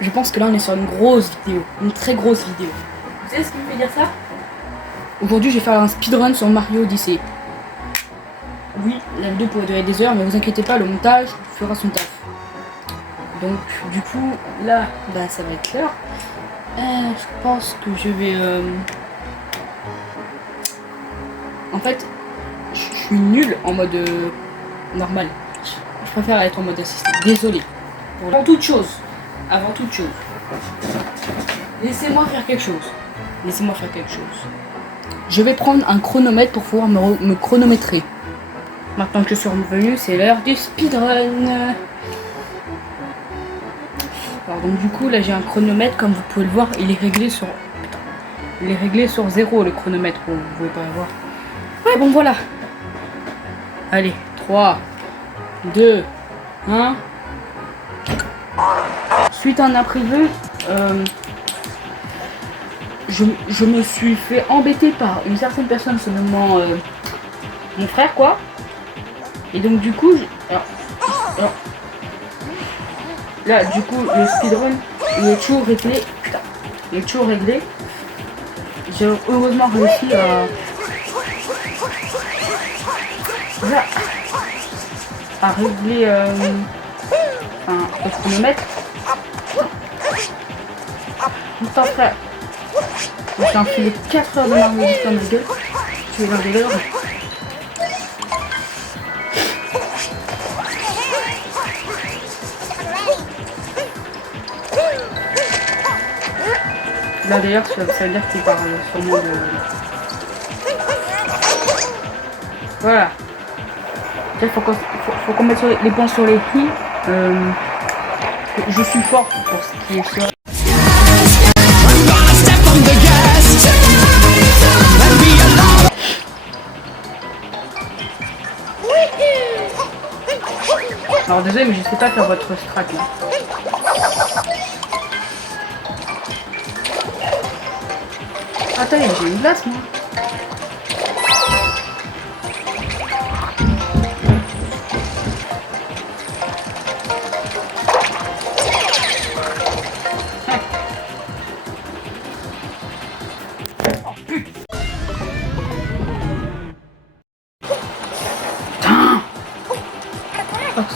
Je pense que là on est sur une grosse vidéo, une très grosse vidéo. Vous savez ce qui me fait dire ça? Aujourd'hui je vais faire un speedrun sur Mario Odyssey. Oui, la vidéo pourrait durer des heures, mais vous inquiétez pas, le montage fera son taf. Donc du coup, là, bah, ça va être l'heure. Je pense que je vais... En fait, je suis nul en mode normal. Je préfère être en mode assistant. Désolé. Avant toute chose, laissez-moi faire quelque chose. Laissez-moi faire quelque chose. Je vais prendre un chronomètre pour pouvoir me chronométrer. Maintenant que je suis revenu, c'est l'heure du speedrun. Alors donc du coup là j'ai un chronomètre, comme vous pouvez le voir, il est réglé sur... Putain. Il est réglé sur 0 le chronomètre, vous pouvez pas le voir. Ouais bon voilà. Allez, 3, 2, 1. Suite à un imprévu, je me suis fait embêter par une certaine personne se nommant mon frère quoi. Et donc du coup, alors, là du coup le speedrun il est toujours réglé. Putain, il est toujours réglé. J'ai heureusement réussi à régler le chronomètre. Putain frère, je t'ai enfilé 4 heures de Mario Odyssey dans ma gueule. Tu es l'un de l'heure. Là d'ailleurs ça veut dire qu'il parle sûrement de... Voilà. Il faut qu'on mette les points sur les i. Je suis fort pour ce qui est sûr. Alors désolé mais je sais pas faire votre strat là. Attends, j'ai une glace moi.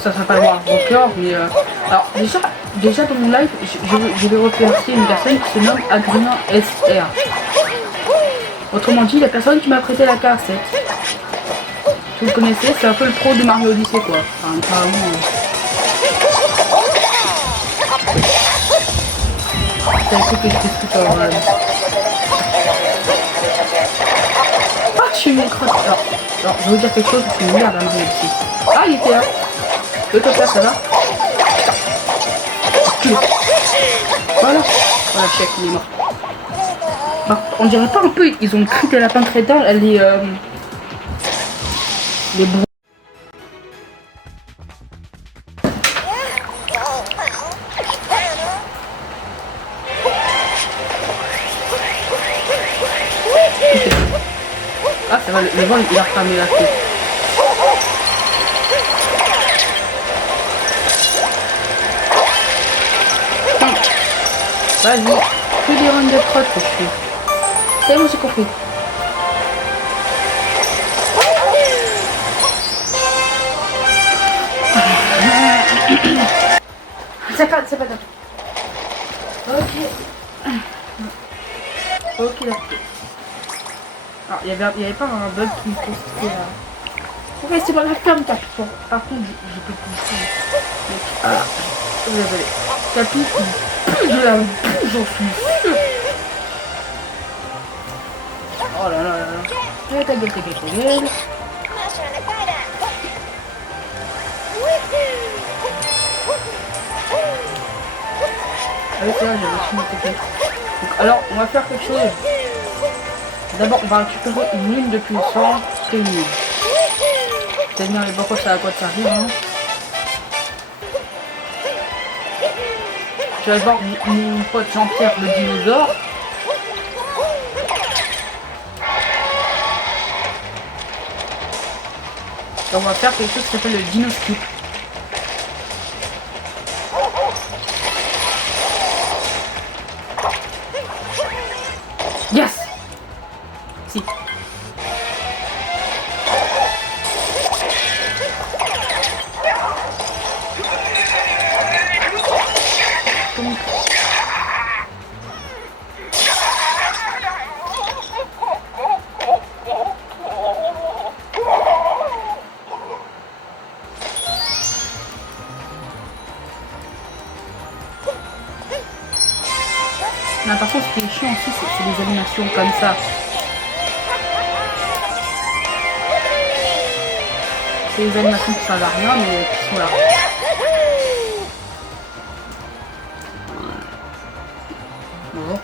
Ça va pas avoir record, mais alors déjà dans mon live, je vais remercier une personne qui se nomme Adrien SR. Autrement dit, la personne qui m'a prêté la cassette. Vous le connaissez, c'est un peu le pro de Mario Odyssey quoi. Enfin, apparemment. C'est un truc que je fais tout à l'heure. Ah, je suis une crotte. Alors, je vais vous dire quelque chose, je suis une merde à Mario Odyssey. Ah, il était là. Le top là, ça va. Putain. Voilà. Voilà, chef, il est mort. Bah, on dirait pas un peu, ils ont pris des lapins crétins, les brous. Ah, ça va, le vent il a refermé la queue. Vas-y, que des runs de crotte que je fais. C'est bon, j'ai compris. C'est pas d'accord. Ok. Ok, là. Alors, il y avait pas un bug qui me postait là. Ok, c'est pas grave, ferme ta porte. Par contre, je peux pousser. Ah, désolé. Capi, de la bouche, j'en suis sûr. Oh là là là là. Ta gueule. Ah oui, c'est vrai, j'avais fini de tête. Donc, alors, on va faire quelque chose. D'abord, on va récupérer une ligne de puissance. C'est nul. C'est-à-dire les bocaux, ça à quoi ça arrive, hein. Tu vas voir mon pote Jean-Pierre le dinosaure. Et on va faire quelque chose qui s'appelle le dino skip. Mais par contre, ce qui est chiant aussi, c'est les animations comme ça. C'est les animations qui servent à rien, mais qui sont là. Bon.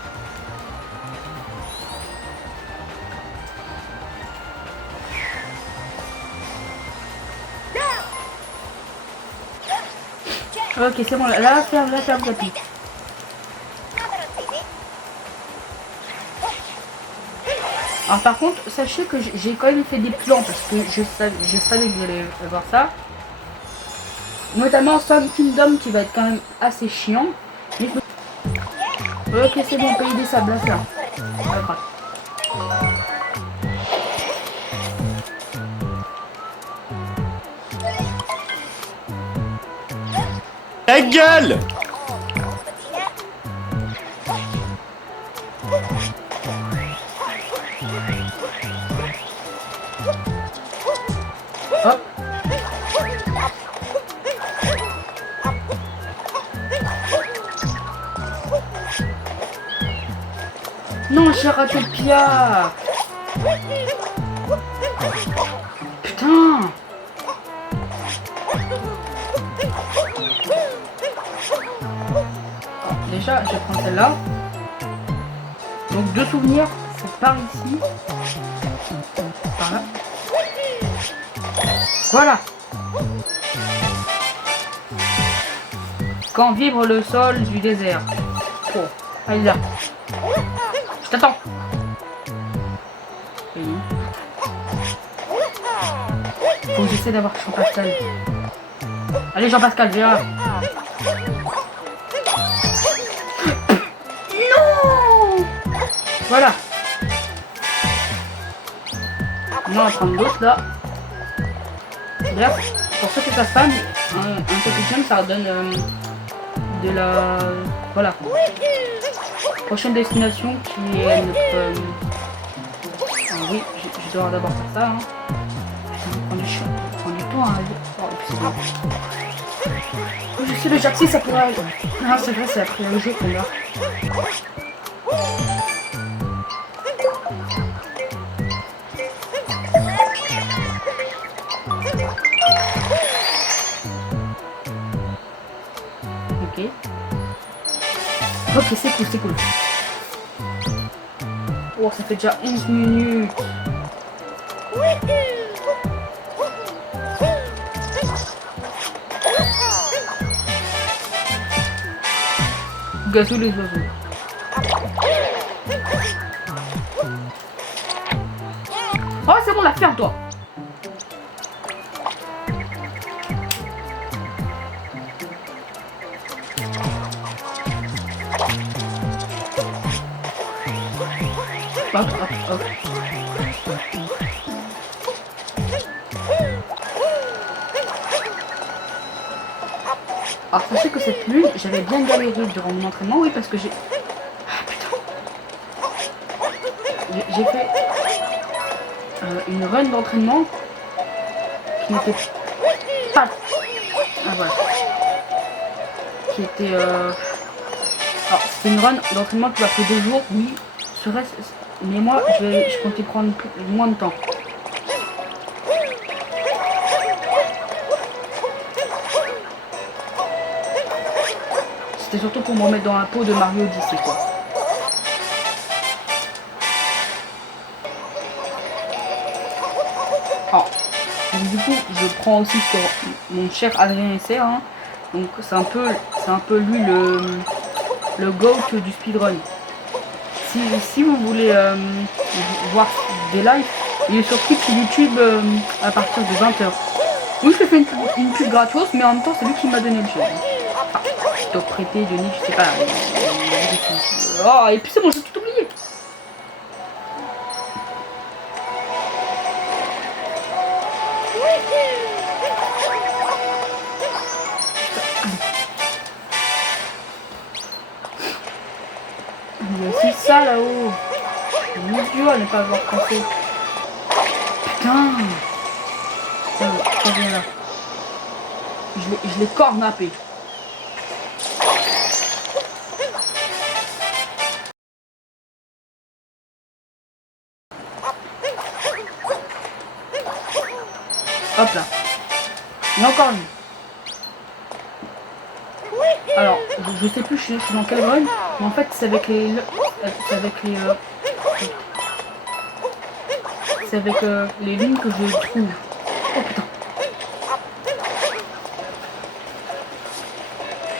Ok, c'est bon, là, ferme, tapis. Alors par contre, sachez que j'ai quand même fait des plans parce que je savais que j'allais voir ça. Notamment Sun Kingdom qui va être quand même assez chiant. Ok, c'est bon, payer des sables, là, faire. Ta gueule! Hop. Non, j'ai raté le pia. Putain. Déjà, je vais prendre celle-là. Donc deux souvenirs, c'est par ici. Par là. Voilà. Quand vibre le sol du désert. Oh, allez là. Je t'attends. Faut que j'essaie d'avoir Jean-Pascal. Allez Jean-Pascal, viens là. Non. Voilà. On va en prendre d'autres là. D'ailleurs, pour ceux que ça spam, un coefficient ça redonne de la... Voilà. Prochaine destination qui est notre... Ah oui, je dois d'abord faire ça. Hein. Prends du temps à aller. Oh, et puis c'est bon. Oh, je sais le Jaxi, ça pourrait aller. Ah, c'est vrai, c'est après le jeu qu'on l'a. Ok. Ok, c'est cool, c'est cool. Oh, ça fait déjà 11 minutes. Gazou les oiseaux. Oh, c'est bon, la ferme, toi. Hop, hop, hop. Alors sachez que cette lune, j'avais bien galéré durant mon entraînement, oui, parce que j'ai... Ah putain. J'ai fait une run d'entraînement qui n'était pas... Ah voilà. Qui était... Alors c'était une run d'entraînement qui va faire 2 jours, oui. Mais moi, je comptais prendre moins de temps. C'était surtout pour me remettre dans la peau de Mario Odyssey, quoi. Ah. Donc, du coup, je prends aussi sur mon cher Adrien Esser. Hein. Donc c'est un peu lui le GOAT du speedrun. Si vous voulez voir des lives, il est sur Twitch et YouTube à partir de 20 h. Oui, je fais une pub gratos, mais en même temps, c'est lui qui m'a donné le jeu. Enfin, je dois prêter de niche, je sais pas. Oh, et puis c'est bon, j'ai tout oublié. Il y a aussi ça là-haut. C'est un idiot à ne pas avoir pensé. Putain. Ça vient là. Je l'ai cornappé. Hop là. Il y en a encore une. Alors, je sais plus, je suis dans quelle run, mais en fait, c'est avec les... C'est avec les lignes que je trouve. Oh putain.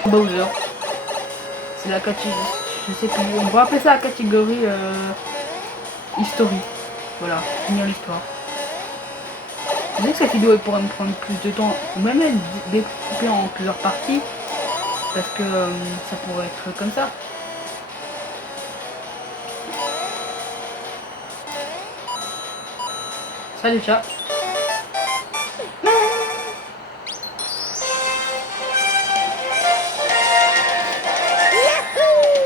Bowser. C'est la catégorie... Je sais plus. On va appeler ça la catégorie historique. Voilà, finir l'histoire. Je sais que cette vidéo elle pourrait me prendre plus de temps, ou même découper en plusieurs parties, parce que ça pourrait être comme ça. Salut chat.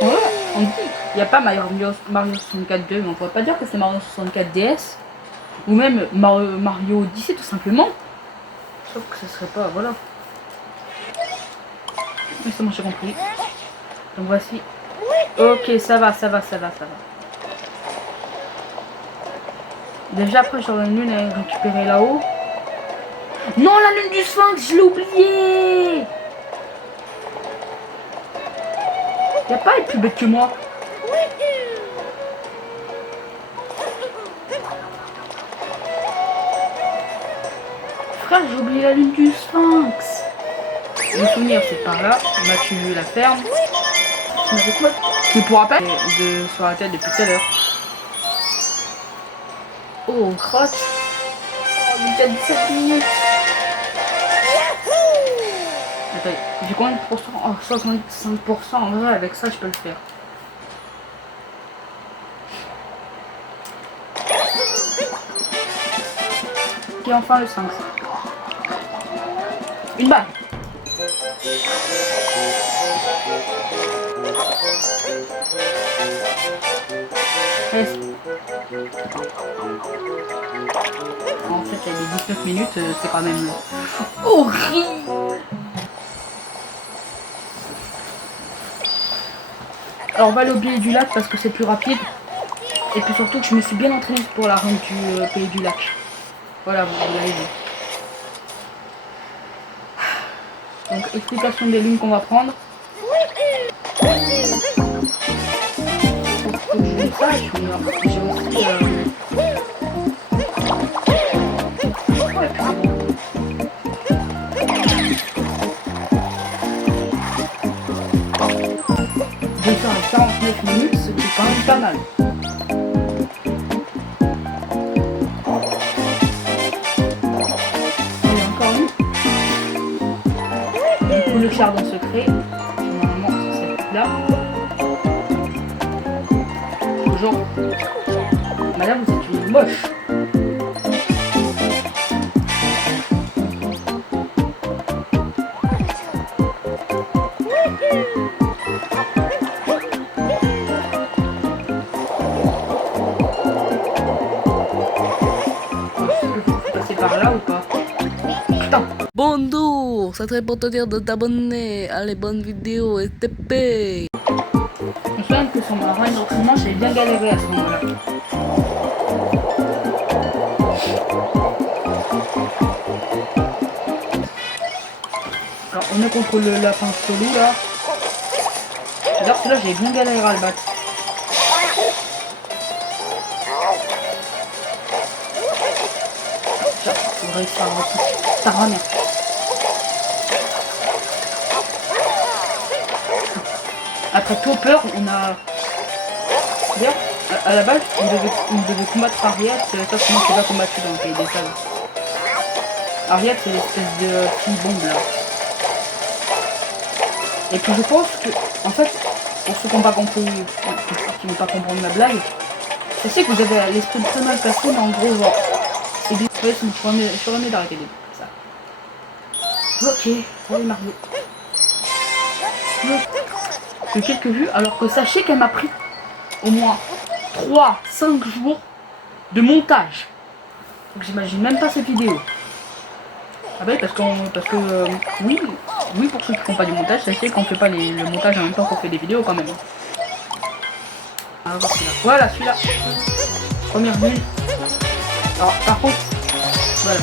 Ouais, on dit, il n'y a pas Mario 64 2, mais on pourrait pas dire que c'est Mario 64 DS, ou même Mario Odyssey tout simplement. Sauf que ce serait pas, voilà. Mais c'est bon, j'ai compris. Donc voici. Ok, ça va. Déjà après j'aurais une lune à récupérer là-haut. Non, la lune du Sphinx, je l'ai oublié. Y'a pas être plus bête que moi. Frère, j'ai oublié la lune du Sphinx. Le souvenir c'est par là. On a tué la ferme. Qui pour rappel de sur la tête depuis tout à l'heure. Oh, crotte. Oh, déjà 17 minutes. Attends, j'ai combien de pourcents? Oh, 65% en vrai, avec ça je peux le faire. Et enfin le 5. Une balle. Yes. En fait, il y a les 19 minutes, c'est quand même horrible. Alors on va aller au Pays du Lac parce que c'est plus rapide. Et puis surtout que je me suis bien entraîné pour la run du Pays du Lac. Voilà, vous l'avez vu. Donc explication des lignes qu'on va prendre. Ça, j'ai aussi à 49 minutes, ce qui est quand même pas mal. Il y a encore une. Du coup, le chardon secret. Normalement, c'est là. Bonjour. Madame, vous êtes une moche. Par là ou pas? Putain. Bonjour, ça serait pour te dire de t'abonner à les bonnes vidéos STP. Je me souviens que sur ma run d'entraînement, j'avais bien galéré à ce moment-là. Alors on est contre le lapin solo là. D'ailleurs celui-là j'ai bien galéré à le battre. On va réussir à le battre. Ça ramène. Après Topper, on a... D'ailleurs, à la base, on devait combattre Ariette, ça c'est moi qui n'ai pas combattu dans le Pays des Sables. Ariette, c'est l'espèce de fille bombe là. Et puis je pense que, en fait, pour ceux qui n'ont pas compris, qui n'ont pas compris ma blague, je sais que vous avez l'esprit très mal placé, mais en gros, genre, c'est des trucs, je remets d'arrêter des trucs, ça. Ok, allez Mario. J'ai quelques vues, alors que sachez qu'elle m'a pris au moins 3-5 jours de montage. Donc j'imagine même pas cette vidéo. Ah bah oui, pour ceux qui font pas du montage, sachez qu'on fait pas le montage en même temps qu'on fait des vidéos quand même. Alors voilà celui-là. Première bulle. Alors par contre, voilà.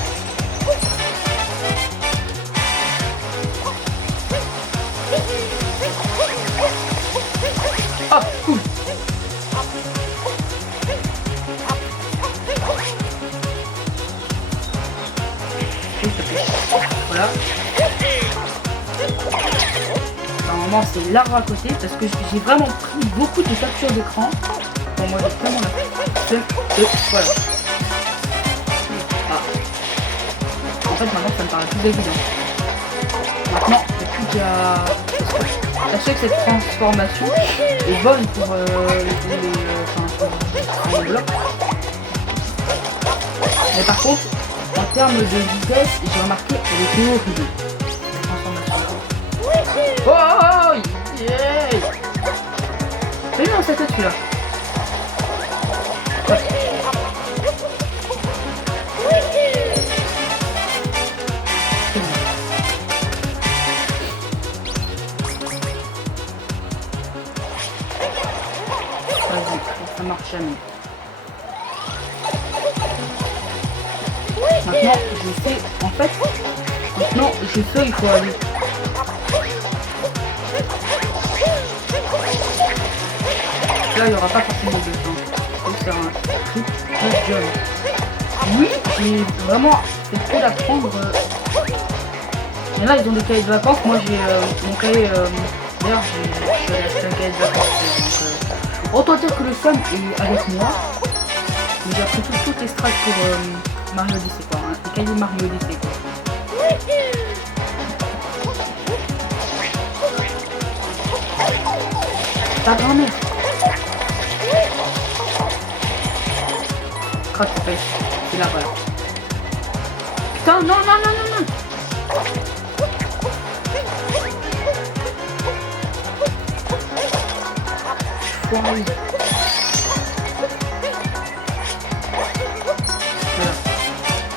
l'arbre à côté parce que j'ai vraiment pris beaucoup de captures d'écran. Bon, moi j'ai vraiment la flemme de... Voilà. Ah. En fait maintenant ça me paraît plus évident. Maintenant, il n'y a plus qu'à... Sachez que cette transformation est bonne pour les blocs. Mais par contre, en termes de vitesse, j'ai remarqué qu'elle était horrible. Cette transformation. Oh, yeah! C'est bien cette celui-là. Ça marche jamais. Maintenant, je sais, en fait, maintenant, je sais, il faut aller. Là, il n'y aura pas forcément de temps. Donc, c'est un truc de job. Oui, j'ai vraiment fait trop d'apprendre. Et là, ils ont des cahiers de vacances. Moi, j'ai mon cahier. D'ailleurs, j'ai acheté un cahier de vacances. Donc, autant dire que le Sun est avec moi. Mais j'ai appris toutes les strats pour Mario Odyssey, quoi. Hein. Les cahiers Mario Odyssey, quoi. Ta grand-mère. Crotte, c'est là, voilà. Putain, non, non, non, non, non. Voilà.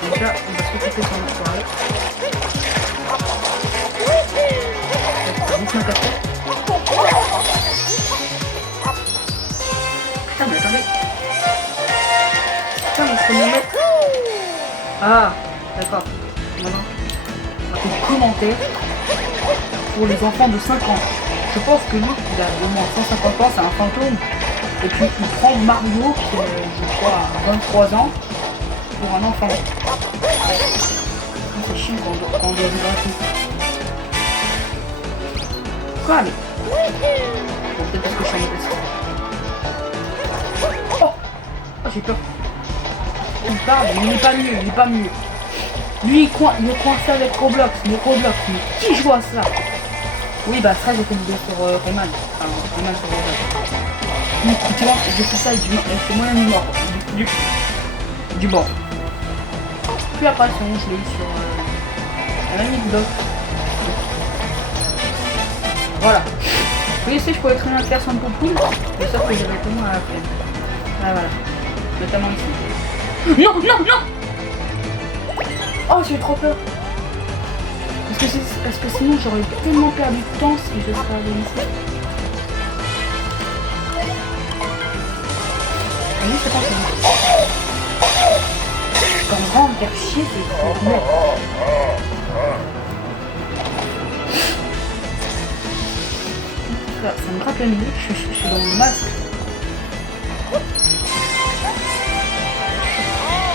Déjà, on va s'occuper sur notre toilette. Putain, mais attendez. Putain, mais faut me mettre... Ah, d'accord. Maintenant, on va faire commentaire pour les enfants de 5 ans. Je pense que lui, il a au moins 150 ans, c'est un fantôme. Et puis il prend Mario, qui est, je crois, à 23 ans, pour un enfant. C'est chiant quand on doit vivre à tout. Quoi, mais... Bon, peut-être parce que je suis en mode... Oh, j'ai peur. Il parle, mais il n'est pas mieux, il n'est pas mieux. Lui, il est coincé avec Roblox, mais Roblox, mais qui joue à ça? Oui, bah ça, j'ai fait une vidéo sur Rayman. Enfin, Rayman sur Roblox. Tu vois, j'ai fait ça avec c'est moyen du mort. Du bord. Puis après, sinon, je l'ai eu sur la même vidéo. Voilà. Vous voyez, je pouvais très bien le faire sans popoule, mais sauf que j'avais tellement à la flemme. Ah, voilà. Notamment ici. Non, non, non! Oh, j'ai trop peur. Parce que sinon, j'aurais tellement perdu de temps si je serais allé ici. Oui, c'est pas ça. Quand vraiment me faire chier, c'est trop net. Ça me gratte le nez, je suis dans mon masque.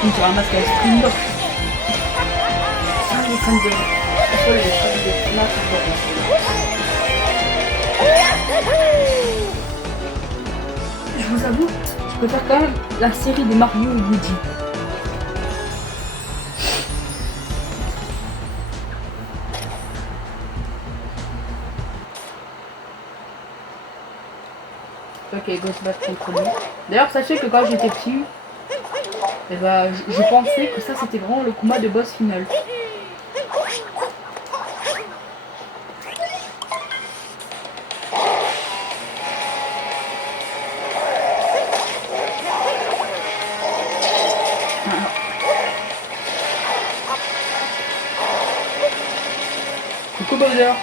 Donc sur un masque à Springbox. Ça, les fans de... Je vous avoue, je préfère quand même la série des Mario et Luigi. Ok, Ghostbusters contre lui. D'ailleurs, sachez que quand j'étais petit, eh ben, je pensais que ça c'était vraiment le combat de boss final. Coucou Bowser.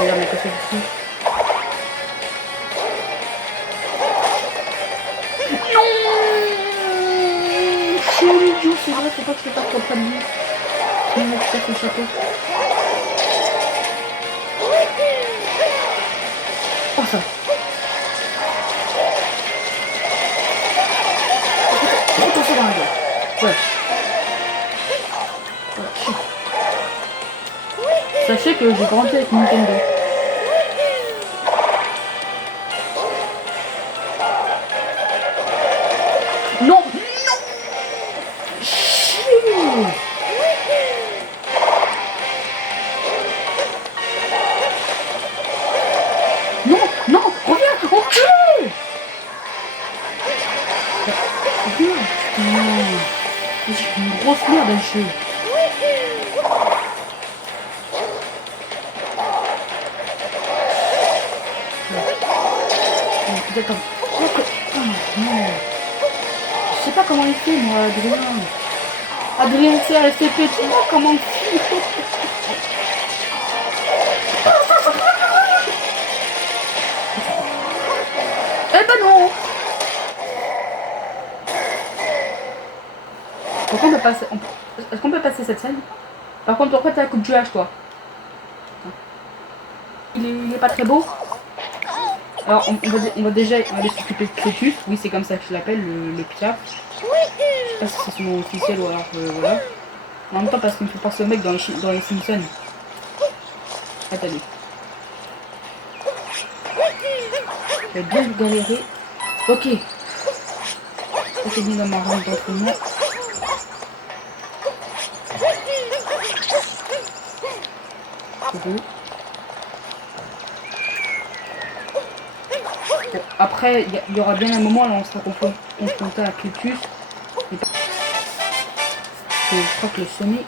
Regarde, mais que c'est ici. Non, je suis un idiot, c'est vrai, faut pas que je parte auprès de lui. Il me casse le chapeau. Oh ça. Ouais. Sachez que j'ai grandi avec Nintendo. Non, non. Non, non, reviens, enculé. Reviens, putain. J'ai une grosse merde à jeu. Peut-être non. Je sais pas comment il fait, moi, Adrien. Adrien CRFTP, tu vois comment il fait. Eh ben non. Pourquoi on peut passer... Est-ce qu'on peut passer cette scène? Par contre, pourquoi t'as la coupe du H, toi? Il est pas très beau. Alors, on va déjà s'occuper de Clétus. Oui, c'est comme ça que je l'appelle, le Pia. Je sais pas si c'est son nom officiel ou alors voilà. En même temps, parce qu'il me fait penser au mec dans les Simpsons. Attendez. Je vais bien galérer. Ok. Ça c'est bien dans ma range d'entraînement. Bon, après, il y aura bien un moment là on sera confronté à Clétus. Je crois que le sommet,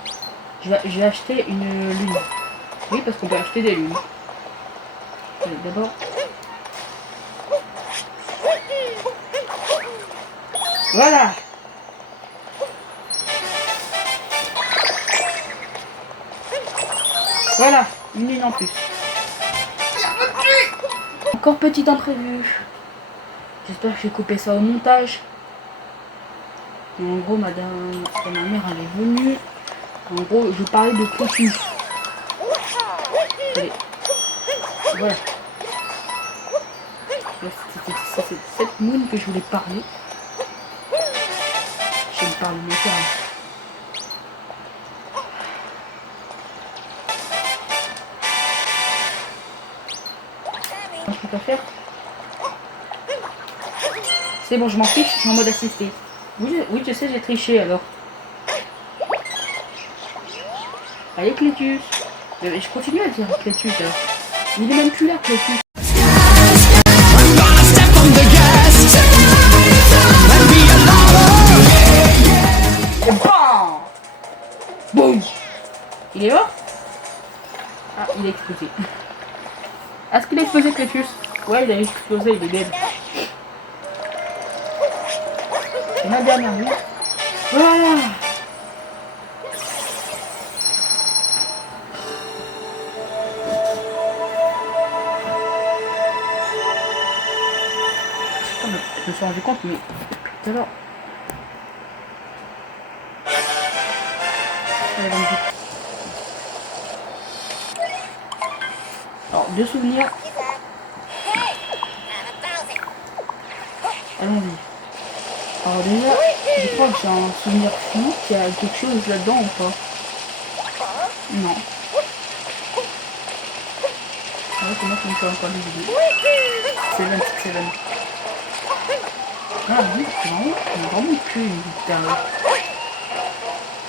j'ai acheté une lune. Oui, parce qu'on peut acheter des lunes. D'abord. Voilà. Voilà, une lune en plus. Encore petit imprévu. J'espère que j'ai coupé ça au montage. Et en gros, ma mère elle est venue. En gros, je parlais de Clétus. Allez. Voilà. C'est cette moon que je voulais parler. Je me parle de ça. Un truc à faire. C'est bon, je m'en fiche, je suis en mode assisté. Oui, je sais, j'ai triché alors. Allez, Clétus. Je continue à dire Clétus alors. Il est même plus là, Clétus. Boum. Il est mort? Ah, il a explosé. Est-ce qu'il a explosé, Clétus? Ouais, il a explosé, il est dead. C'est ma dernière vie. Voilà. Je me suis rendu compte, mais tout à l'heure. Alors, deux souvenirs. Allons-y. Alors déjà, je crois que j'ai un souvenir flou, qu'il y a quelque chose là-dedans ou pas? Non. Ah ouais, comment on peut encore des vidéos? Seven. Ah oui, c'est vraiment que une guitare.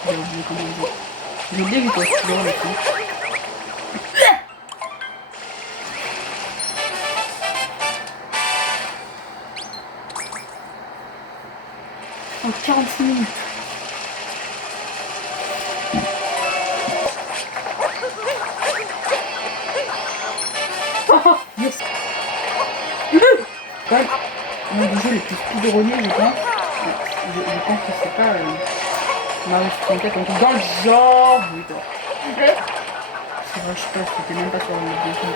J'ai oublié comment on dit. J'ai oublié que toi, c'est vraiment les filles. En 46 minutes. Oh, yes. Ouais, un des jeux les plus speedrunnés, je pense. Je pense que c'est pas Mario 64, on dans le genre. Putain. C'est vrai, je sais pas, c'était même pas sur le jeu.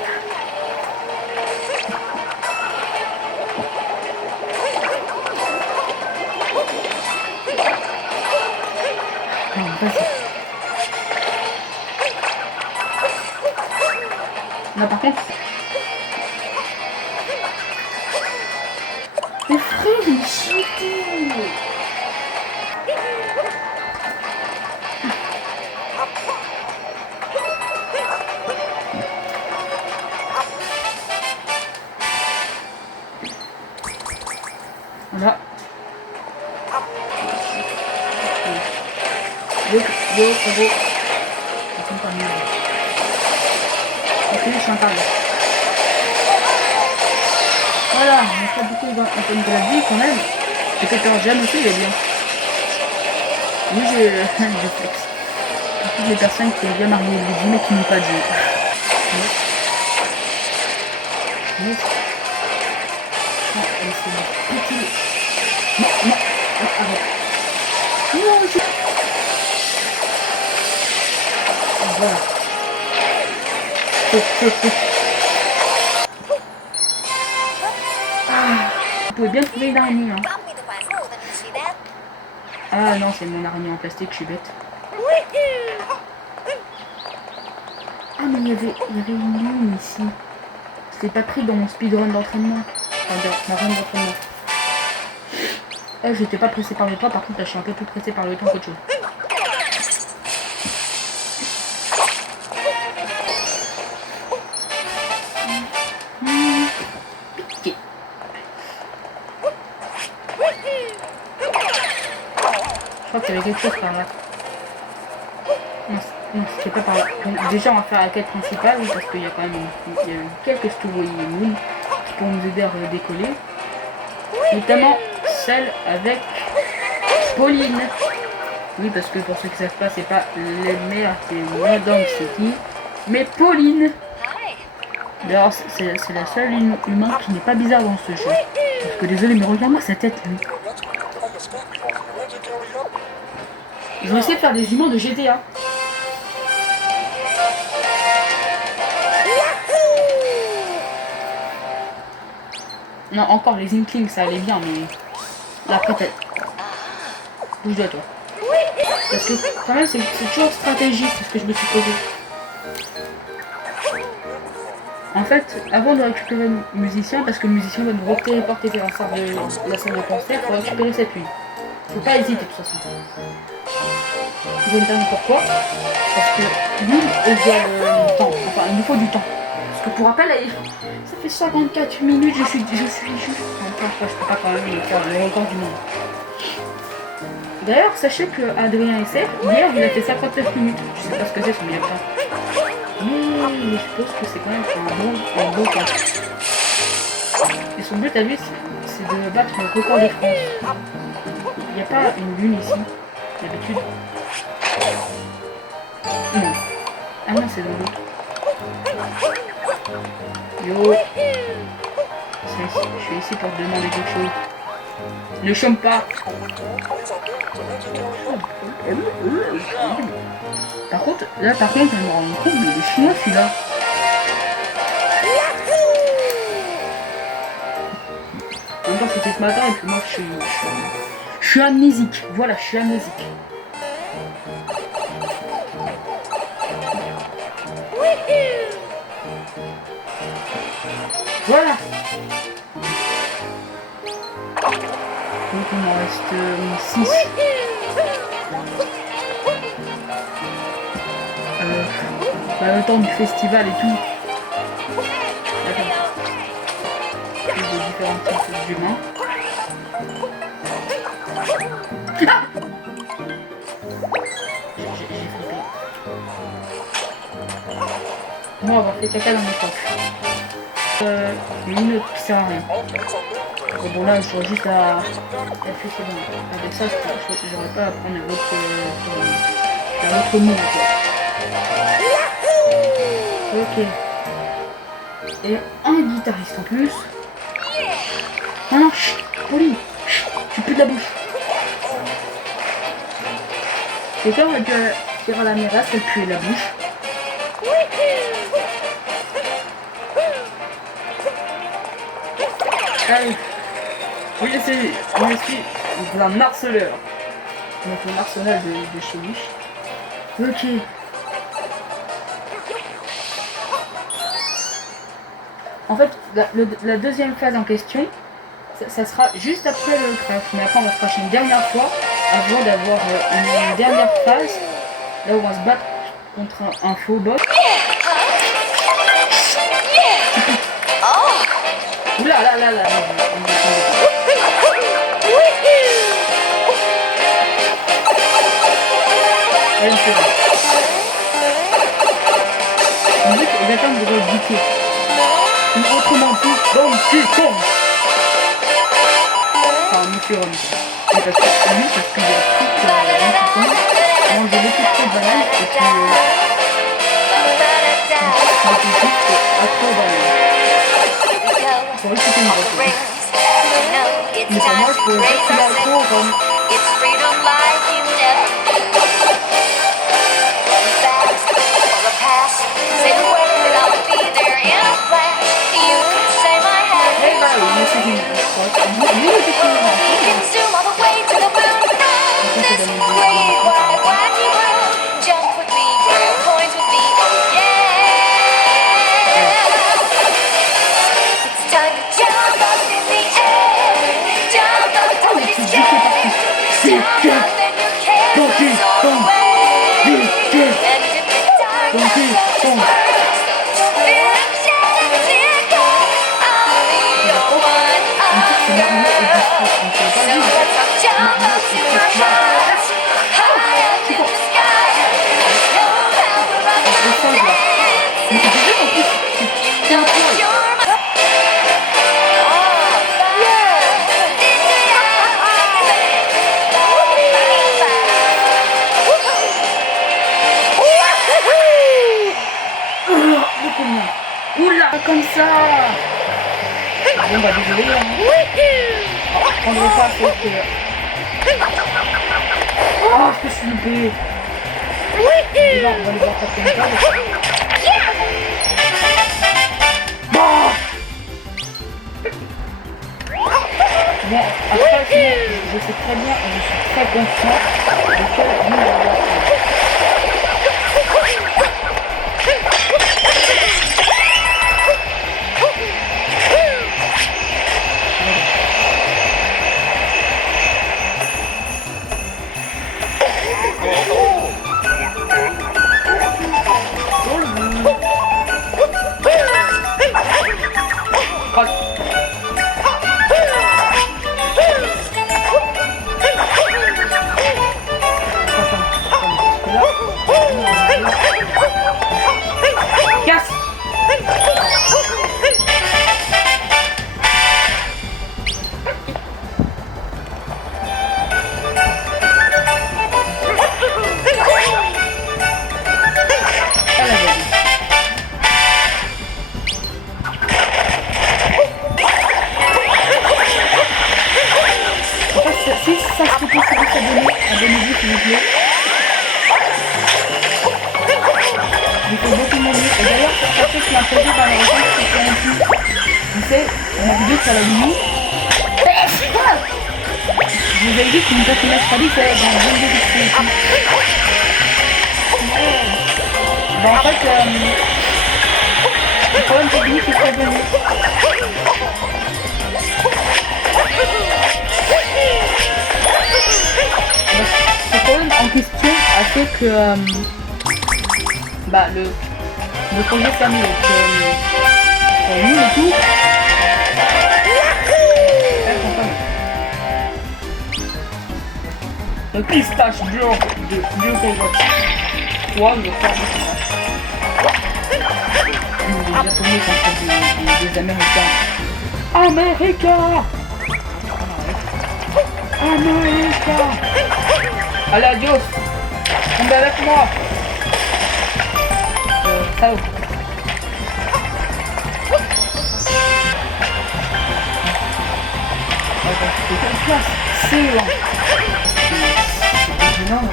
Non, vas-y. Là par contre. Mais frère, il est cheaté. Yo, frérot. Attends pas merde. Ok, je suis en carrière. Voilà, on a du coup un peu de la vie quand même. Et Peter Jam aussi, il est bien. Oui, je flex. Pour toutes les personnes qui aiment bien Mario et Luigi mais qui n'ont pas de jeu. Non, c'est petit. Non, arrête. Non, je... Voilà. Ah, vous pouvez bien trouver une araignée. Hein. Ah non, c'est mon araignée en plastique, je suis bête. Ah mais il y avait une lune ici. C'était pas pris dans mon speedrun d'entraînement. Enfin, dans ma run d'entraînement. J'étais pas pressé par le temps, par contre là je suis un peu plus pressé par le temps qu'autre chose. Piqué. Je crois qu'il y avait quelque chose par là. Non, c'était pas par là. Donc, déjà on va faire la quête principale parce qu'il y a quand même il y a eu quelques story moon qui pourront nous aider à redécoller. Notamment celle avec Pauline. Oui, parce que pour ceux qui ne savent pas, c'est pas les mères qui est Random City, mais Pauline. D'ailleurs, c'est la seule humain qui n'est pas bizarre dans ce jeu. Parce que désolé, mais regarde-moi sa tête, lui. Ils ont essayé de faire des humains de GTA. Non, encore les Inklings, ça allait bien, mais la tête. Bouge-toi, toi. Parce que quand même, c'est toujours stratégique, c'est ce que je me suis posé. En fait, avant de récupérer le musicien, parce que le musicien va nous téléporter vers la salle de concert, il faut récupérer cette lune. Faut pas hésiter de toute façon. Vous allez me dire pourquoi? Parce que l'une égale le temps. Enfin, il nous faut du temps. Parce que pour rappel, ça fait 54 minutes, je suis juste... Enfin, je peux pas quand même faire le record du monde. D'ailleurs, sachez que Adrien SR, hier, il a fait 59 minutes. Je sais pas ce que c'est son meilleur temps. Mais je suppose que c'est quand même un beau temps. Et son but à lui, c'est de battre le record de France. Il n'y a pas une lune ici, d'habitude. Non. Ah non, c'est dans l'autre. Yo. Je suis ici pour te demander quelque chose. Ne chôme pas. Par contre, je me rends compte, mais il est chinois celui-là. En même temps, c'était ce matin et puis moi je suis amnésique. Voilà, je suis amnésique. Voilà. Donc il m'en reste 6. Le temps du festival et tout. D'accord. Il y a des différents types d'humains. Ah, j'ai flippé. Moi, avoir fait caca dans mon coffre. Une autre qui sert à rien. Bon là, je dois juste à... c'est bon. Avec ça, j'aurais pas à prendre l'autre move, quoi. Ok. Et un guitariste en plus. Non, non, chut, Pauline, tu pues de la bouche. Quelqu'un aurait dû dire à la Mira qu'elle puait de la bouche. Allez. Oui, je suis un harceleur. Donc le harceleur de chez Wish. Ok. En fait, la deuxième phase en question, ça sera juste après le crash. Mais après, on va se crasher une dernière fois avant d'avoir une dernière phase. Là où on va se battre contre un faux boss. Oula, là. Là, il fait là. On dit que j'attends de rebuter. Ou autrement dit, Donkey Kong. Enfin, Monsieur Ron. Mais parce que lui, parce qu'il y a tout Donkey Kong, mange beaucoup trop de bananes et puis il était juste accro aux bananes. Pour lui, c'était une recette. Mais pour moi, je peux dire qu'il est accro au Ron. Oula, comme ça. Bon bah désolé hein. Je prendrai pas parce que... Oh, que je suis loupé. Déjà, on va les voir pas comme ça. Bon, après, je sais très bien et je suis très conscient de quel but on va faire. Si ça se peut que vous abonnez, abonnez-vous s'il vous plaît. Il faut beaucoup mieux. Et d'ailleurs, pour ceux qui ont posé dans les réponses, c'est un petit. Tu sais, ma vidéo sur la Lulu. Je vous ai dit qu'une personnage quali c'est dans le jeu de vidéo. Bah en fait, le problème c'est que lui qui serait venu. Ce problème en question a fait que bah le projet s'est annulé. Nous et tout. Le pistache dur de Biocoyote. Toi, le faire de ça. Les Japonais contre des Américains. Américains! Américains! Allez, adios! Tombez avec moi! Ça va. C'est long. C'est énorme.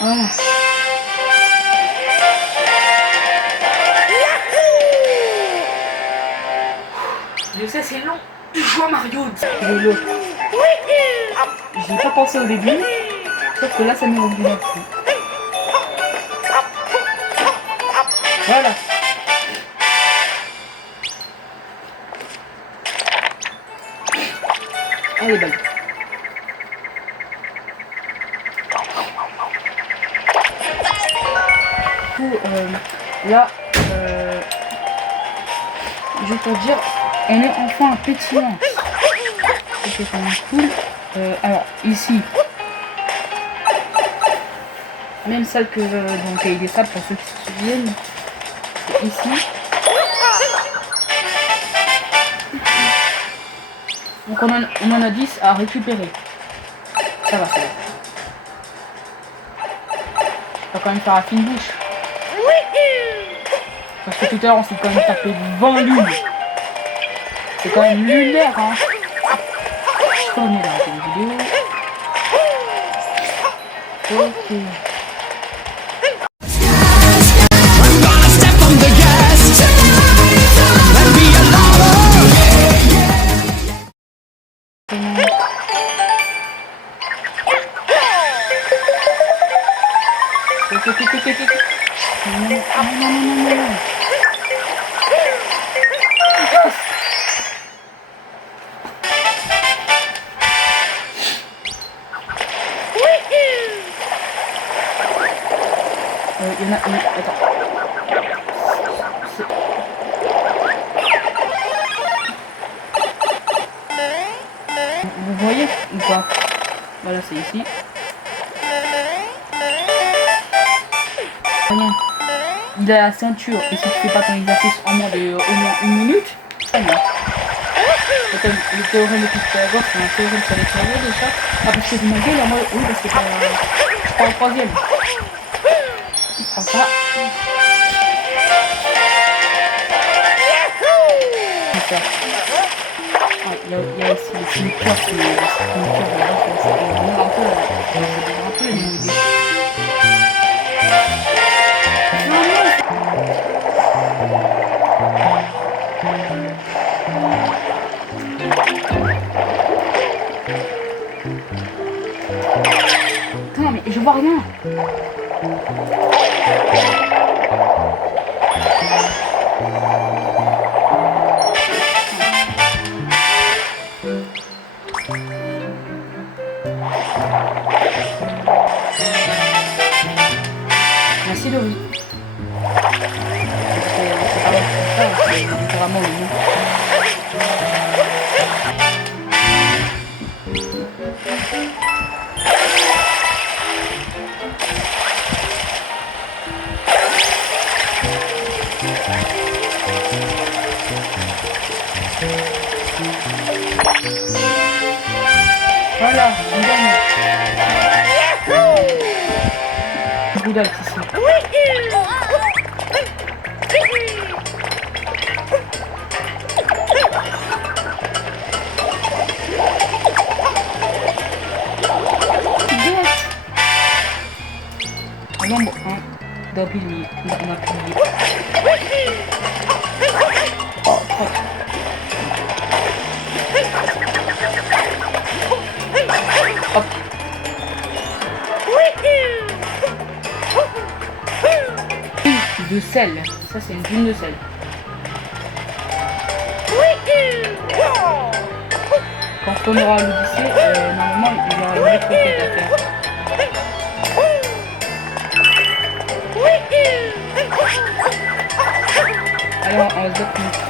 Voilà. Je sais, c'est long. Je joue à Mario. J'ai pas pensé au début, sauf que là ça m'est revenu d'un coup. Voilà. Allez, balle. coup, là, juste pour dire, on est enfin pétillant. C'est quand même cool. Alors, ici, même salle que donc il y a des sables pour ceux qui se souviennent. Ici. Donc on en a 10 à récupérer. Ça va, ça va. On va quand même faire la fine bouche. Parce que tout à l'heure on s'est quand même tapé 20 lunes. C'est quand même lunaire, hein. Je connais dans la vidéo. Ok. Non. Il y en a... Attends. Vous voyez ou pas? Voilà, c'est ici. Rien. Il a la ceinture et si tu fais pas ton exercice en moins de au moins 1 minute, très bien. Le théorème de Pythagore, c'est un théorème sur les travaux déjà. Ah, parce que vous m'avez là, moi, oui, parce que je prends le troisième. Je prends ça. Il y a aussi les sneakers, c'est un peu les idées. Non mais je vois rien. Merci Laurie. C'est vraiment le nom. Voilà, on gagne. Bouddha ici. Nombre 1 d'un pilier. On a pilier. Oh, très. Hop. De sel. Ça, c'est une dune de sel. Quand on aura l'Odyssée, normalement, il y aura une autre quête à faire. Alors, on va se battre contre...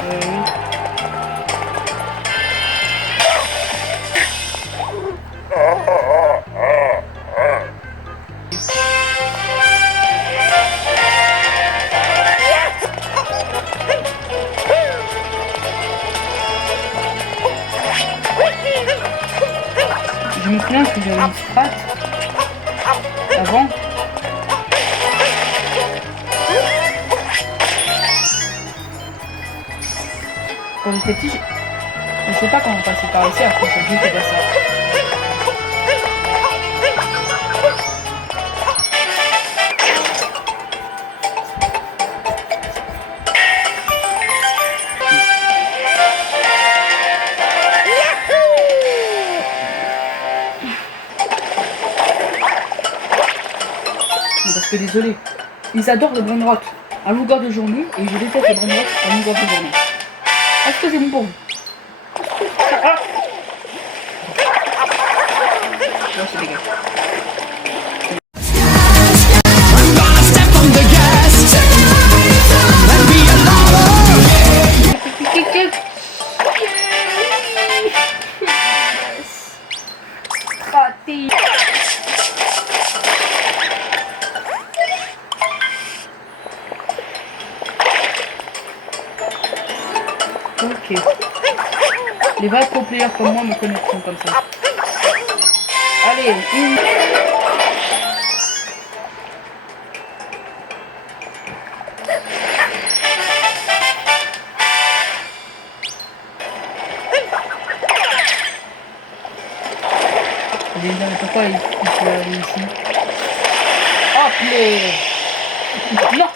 Je me souviens que j'avais une strat avant. Quand j'étais petit, je sais pas comment passer par ici, après j'ai juste fait ça. Parce que désolé, ils adorent le brain rot à longueur de journée et je déteste le brain rot à longueur de journée. Est-ce que c'est bon pour vous? Non, c'est dégueu. Ok. Les vrais pro players comme moi me connaîtront comme ça. Allez, une... Je vais me dire, mais pourquoi il peut aller ici? Hop, les... Non!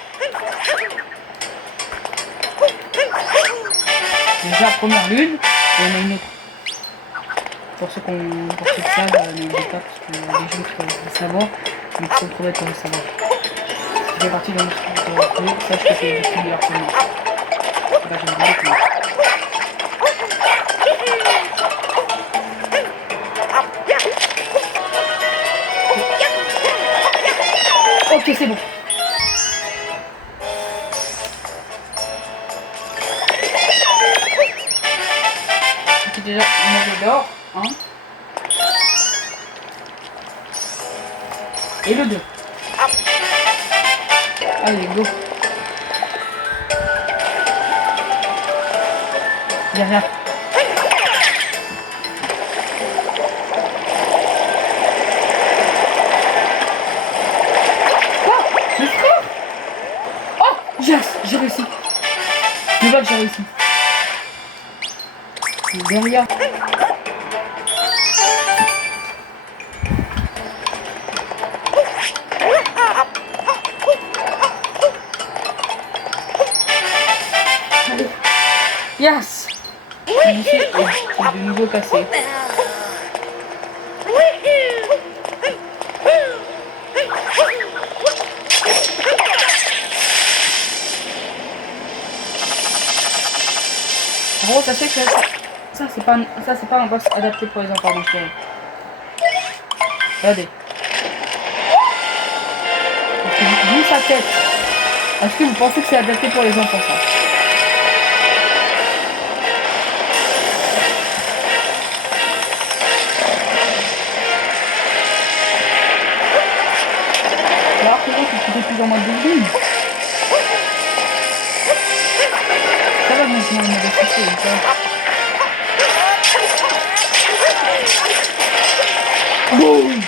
Déjà, première lune, et on a une autre. Pour ceux qui savent, n'oubliez pas, parce que les gens qui doivent le savoir, mais qui sont trop bêtes pour le savoir. Ça fait partie de notre jeu, sache que c'est du de harcèlement. Là, j'aime bien. Ok, c'est bon. Ok, déjà, on a d'or, hein. Et le 2. Allez, go. Derrière. Yes, j'ai réussi. Je vois que j'ai réussi. Derrière. Yes. C'est de nouveau cassé. En gros, sachez que ça c'est pas un boss adapté pour les enfants, donc regardez. D'où sa tête. Est-ce que vous pensez que c'est adapté pour les enfants ça? Alors que tu étais plus en mode de vie. Ça va maintenant, il m'a défissé. Boum.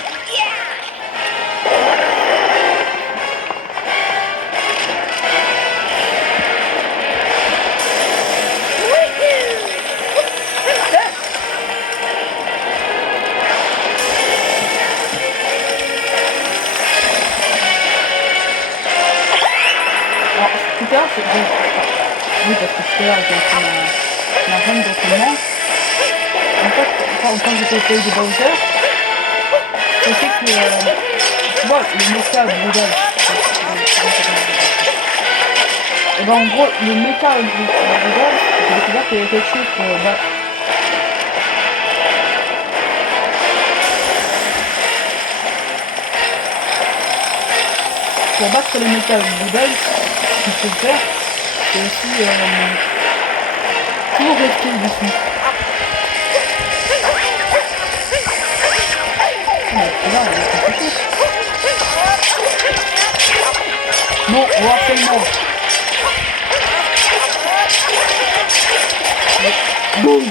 Alors, tout à l'heure, c'est... Oui, parce que tout à l'heure, j'ai fait ma run d'entraînement. En fait, quand j'étais au pays de Bowser, je sais que... tu vois, le méca Brudal. Et ben en gros, le méca Brudal, j'ai découvert qu'il y avait quelque chose pour battre. Pour battre le méca Brudal, ce qu'il faut faire, c'est aussi toujours rester dessus. Là, non, au harcèlement. Boum.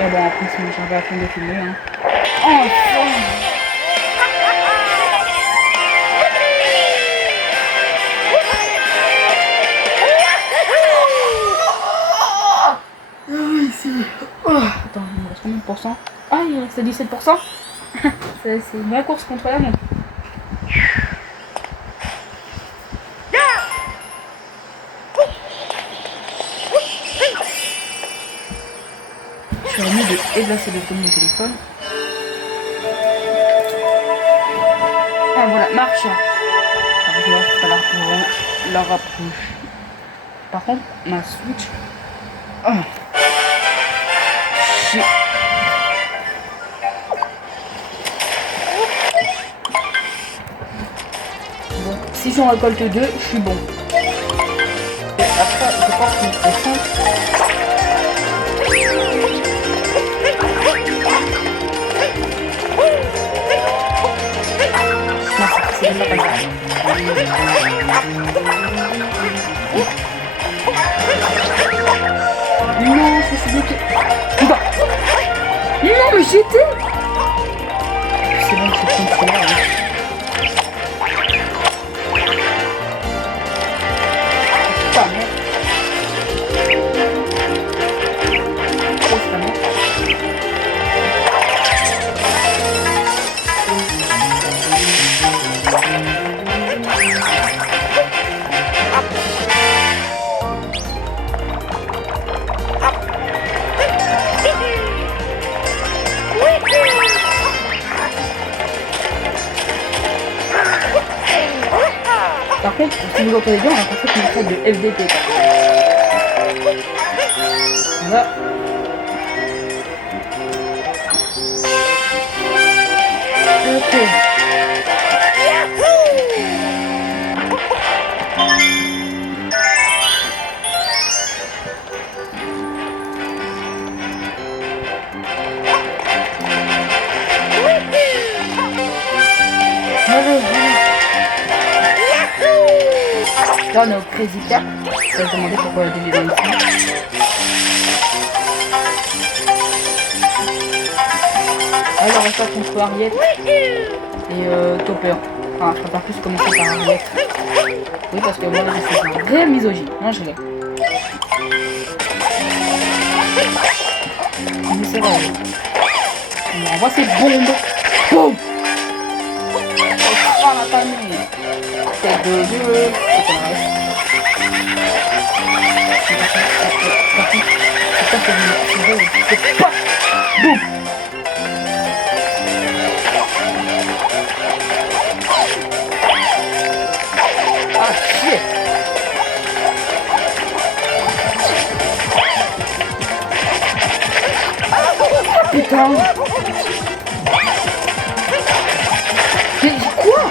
Et bon, après, si j'avais à fond de filmer, hein. Enfin. Attends, il me reste combien de pourcents? Ah, il reste 17%. C'est une vraie course contre la montre. Je suis remis de déplacer le mon téléphone. Ah voilà, marche. Alors, je vais falloir la rapprocher. Par contre, ma Switch. Oh. Bon, si j'en récolte 2, je suis bon. Et après, je pense qu'il faut 5. Non, c'est pas comme ça. j'étais. C'est bon, c'est contrôlé. Putain, merde. Oh, c'est pas merde. Par contre, si vous entendez bien, on a l'impression qu'il y a une sorte de FDP. Voilà. Ok. Là on est au Crazy Cat. Je vais me demander pourquoi il y a des gens ici. Alors on va faire contre Harriet et Topper. Enfin je préfère plus commencer par Harriet. Oui parce que moi je suis un vrai misogyne. Non je l'ai. Mais c'est vrai. On envoie ces bombes. Boum. Oh la famille. C'est de Dieu. C'est qu'on reste. C'est pas. Boum. Ah shit. Putain. Mais quoi?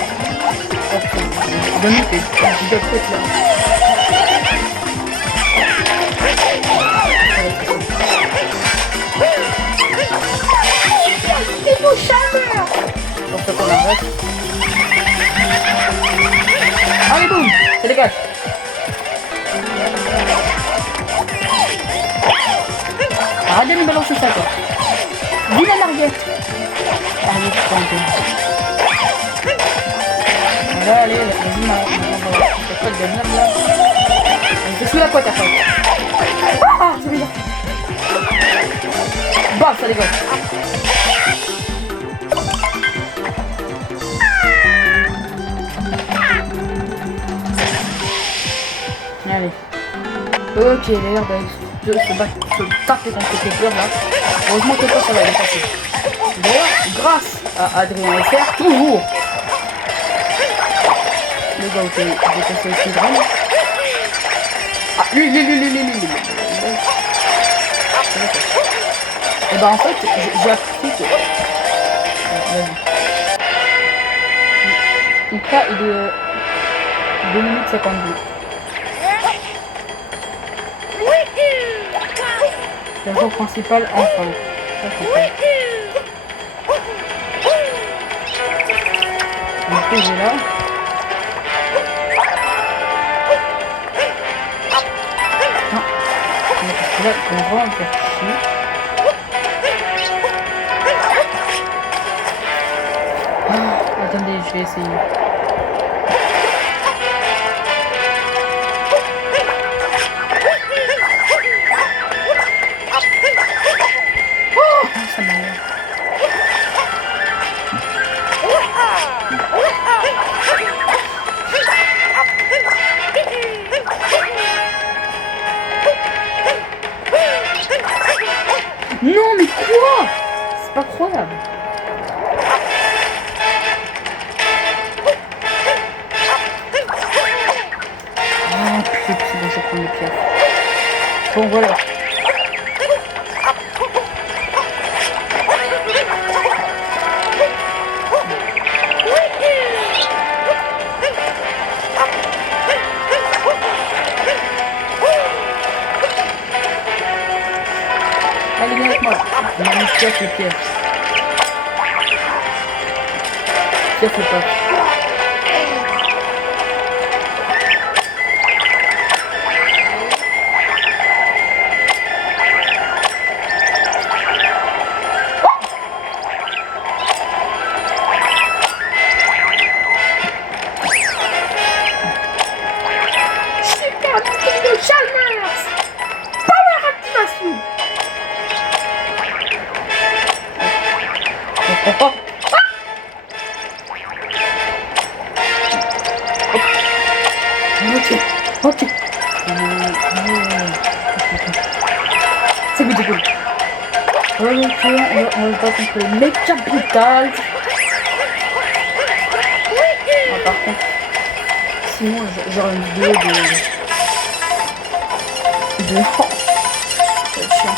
Donne-moi tes gigapotes là. C'est mon chaleur. Pour ce qu'on arrête. Allez boum. C'est dégage. Arrête de me balancer ça quoi. Viens en arrière. Allez, c'est un peu. Allez, vas-y, c'est quoi de merde là? Je suis la quoi ta faute? Ah, c'est bizarre. Bam, ça dégage. Allez. Ok, il a l'air de se taper contre ces fleurs là. Heureusement que ça va aller passer. D'ailleurs, grâce à Adrien FR, toujours. Le gars où j'ai passé aussi drame. Ah, lui. Et bah en fait, j'ai appris que... Donc là, il est 2 minutes 52. Le jour principal, enfin. Donc il est là. Non. Parce que là, on va en faire chier. Ah, attendez, je vais essayer. Ça m'a l'air. Non mais quoi? C'est pas croyable. Ah putain, c'est bon, je prends le pierre. Bon voilà. Allez, viens avec moi. On a mis pièce le piège. Pièce le pas. Ok. C'est good, c'est cool. Ok, on va pas contre les méca brutales. Ah, par contre, sinon j'aurais une vidéo de... Ça va être chiant.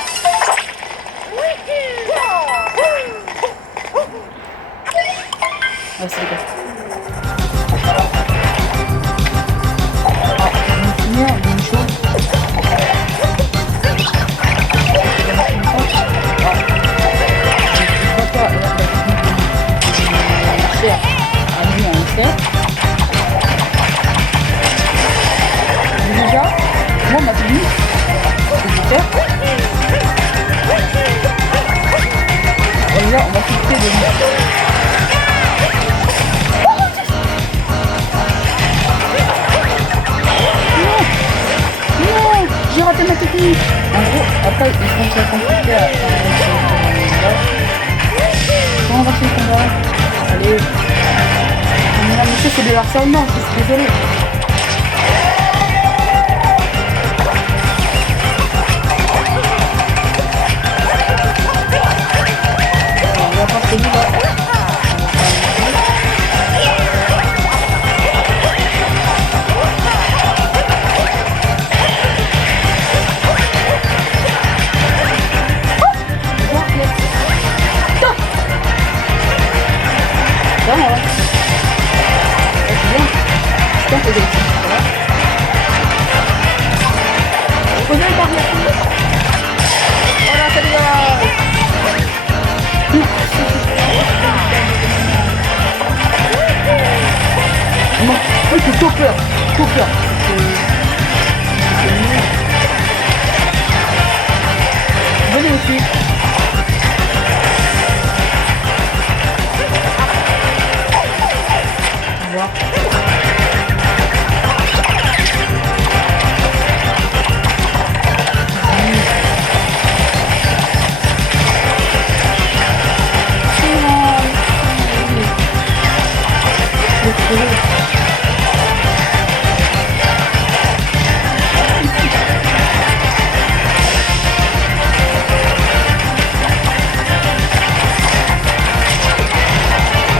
Ouais, c'est le gars. Je vais finir d'une chose. Déjà, moi ma tenue, ce que je vais faire, déjà on va fixer de lui. Non, j'ai raté ma technique. En gros, après ils vont se confronter à comment on va faire le combat? Allez. Mesdames et messieurs, c'est de l'harcèlement, je suis désolé. On va pas se dire là. Voilà, ça dégage. Non, c'est trop peur. Venez aussi. Au revoir.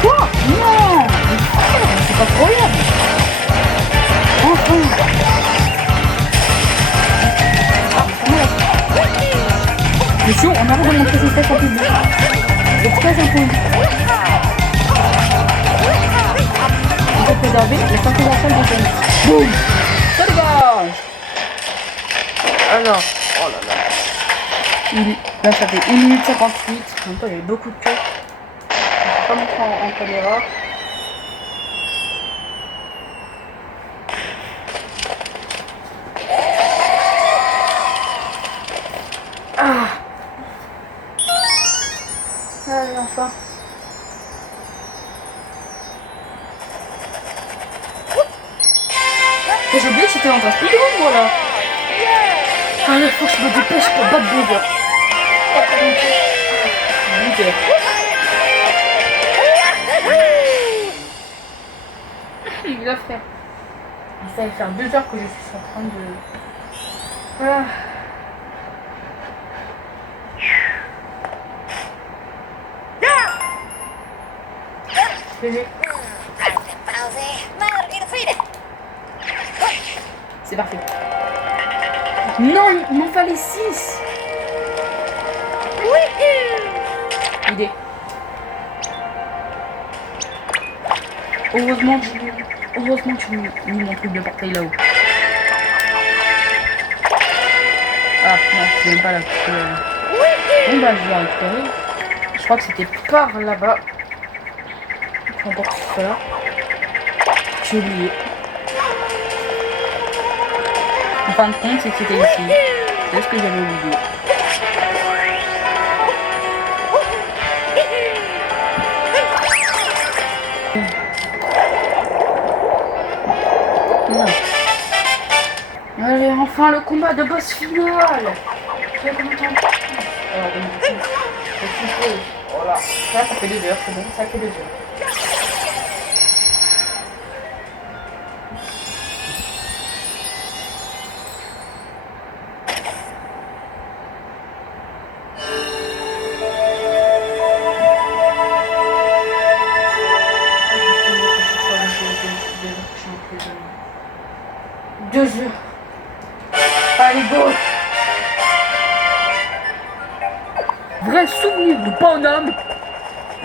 Quoi? Non! C'est pas croyable! Enfin! Bien sûr, on arrête de montrer ses fesses en public. C'est très impoli. Il faut préserver les synchronisation de zone. Boum! Ça dégage! Alors, oh là là. Là, ça fait 1 minute 58. En même temps, il y a eu beaucoup de queues. Je vais pas montrer en caméra. Allez, enfin. Mais j'ai oublié que c'était dans un speedrun, voilà. Allez, faut que je me dépêche pour battre Bowser. Bowser. Il va faire. Ça va faire 2 heures que je suis en train de... Ah. C'est parfait. Non, il m'en fallait 6. Idée. Heureusement que tu mis mon truc de portail là-haut. Ah non, c'est même pas là. Bon bah je vais récupérer. Je crois que c'était par là-bas. N'importe ça. J'ai oublié. En fin de compte, c'est que c'était ici. C'est ce que j'avais oublié. Allez, enfin le combat de boss final. Très content. Alors, voilà. Ça fait 2 heures, c'est bon, ça fait 2 heures.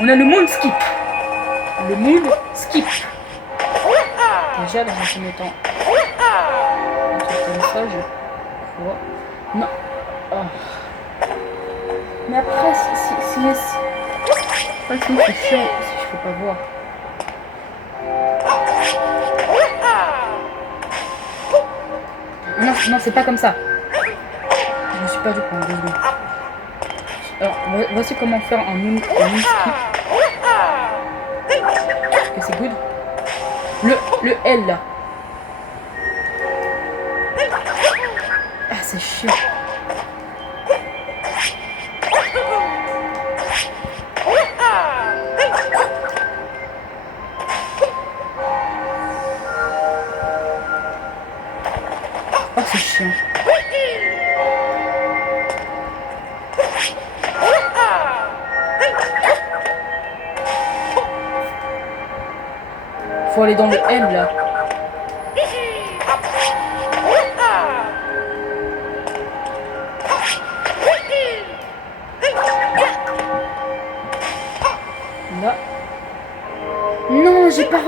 On a le moon skip. Le moon skip. Déjà, dans un premier temps. Comme ça, je vois. Non. Oh. Mais après, si après, sinon, c'est chiant si je peux pas voir. Non, c'est pas comme ça. Je me suis perdu pendant 2 secondes. Alors, voici comment faire un moon skip. Est-ce que c'est good? Le L là. Ah, c'est chiant. Oh, c'est chiant. Faut aller dans le M là. Là. Non, j'ai pas.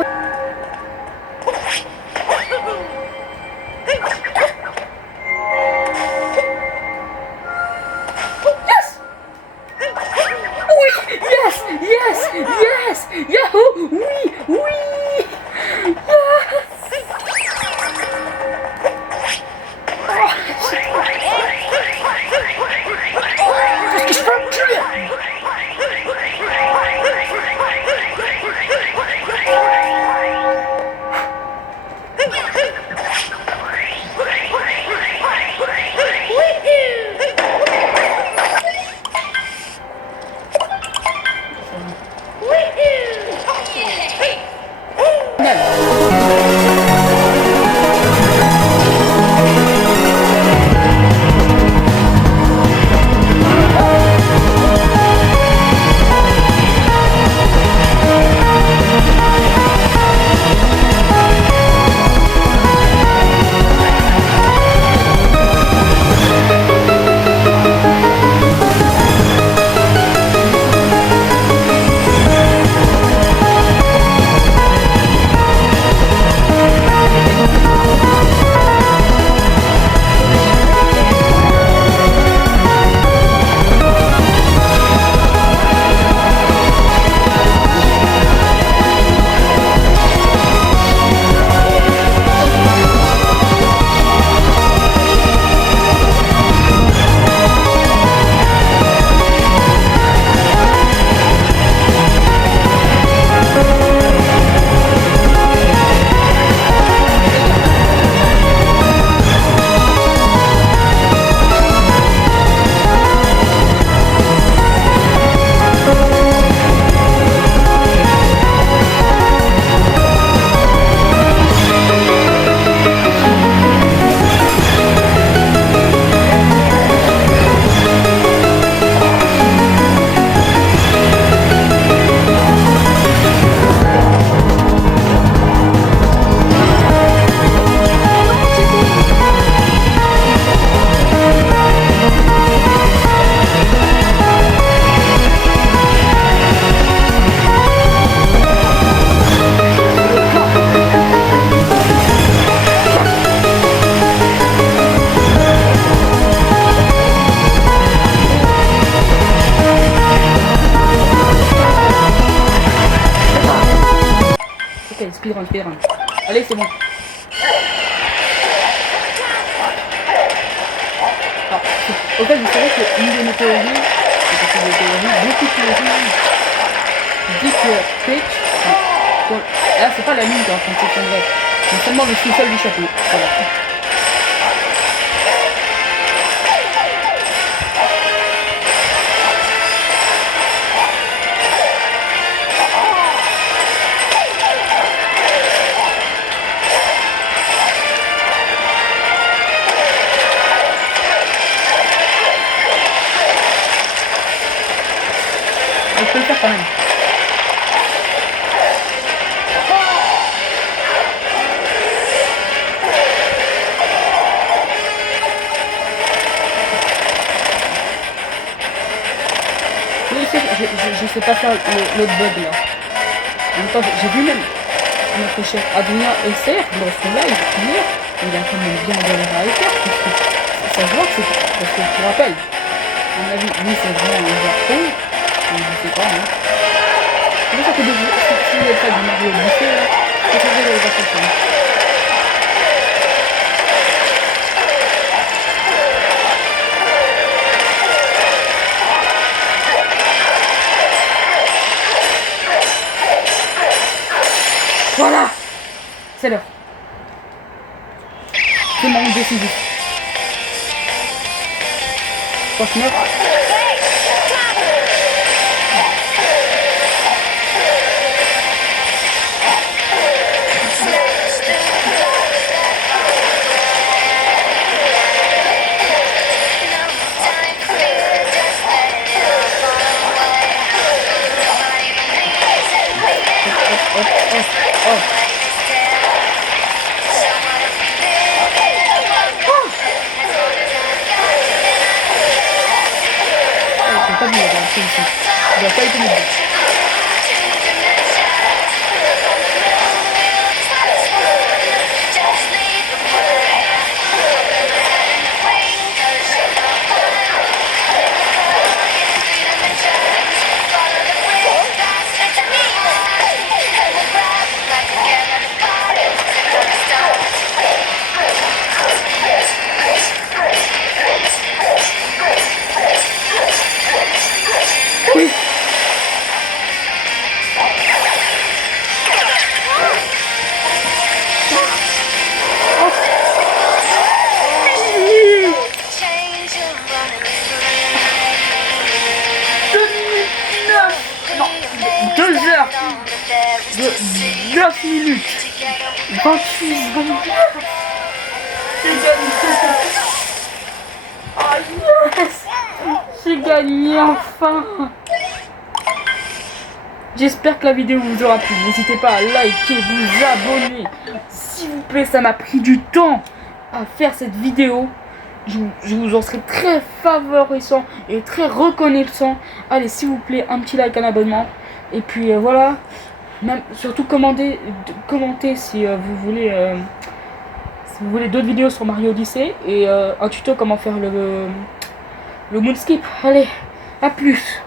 Yes! Yahoo! Oui! Qu'est-ce que je fais, Julien? Speedrun. Allez, c'est bon. Alors, au fait, vous savez qu'une de mes théories, beaucoup de théories, dit que Peach, là c'est pas la lune qui est en train de s'effondrer, c'est seulement le sous-sol du château. Voilà. Je peux le faire quand même. sais pas faire l'autre bug là. En même temps, j'ai vu même notre cher Adrien SR dans son live hier, il a quand même bien galéré à le faire, parce que ça se voit que c'est... Parce que je te rappelle, à mon avis, lui c'est vraiment un Japon, je sais pas, hein. C'est pour ça que si vous êtes pas du Mario Odyssey, là, c'est ça que vous allez faire. Voilà, c'est l'heure. C'est mon décisif. 39. Pas bien, il n'a pas été mis. Oui. Non, 2 heures de 9 minutes 28 secondes. Oh yes, j'ai gagné enfin. J'espère que la vidéo vous aura plu. N'hésitez pas à liker, vous abonner. S'il vous plaît, ça m'a pris du temps à faire cette vidéo. Je vous en serai très favorisant et très reconnaissant. Allez, s'il vous plaît, un petit like, un abonnement. Et puis voilà. Même, surtout commentez si vous voulez d'autres vidéos sur Mario Odyssey. Et un tuto comment faire le moonskip. Allez, à plus.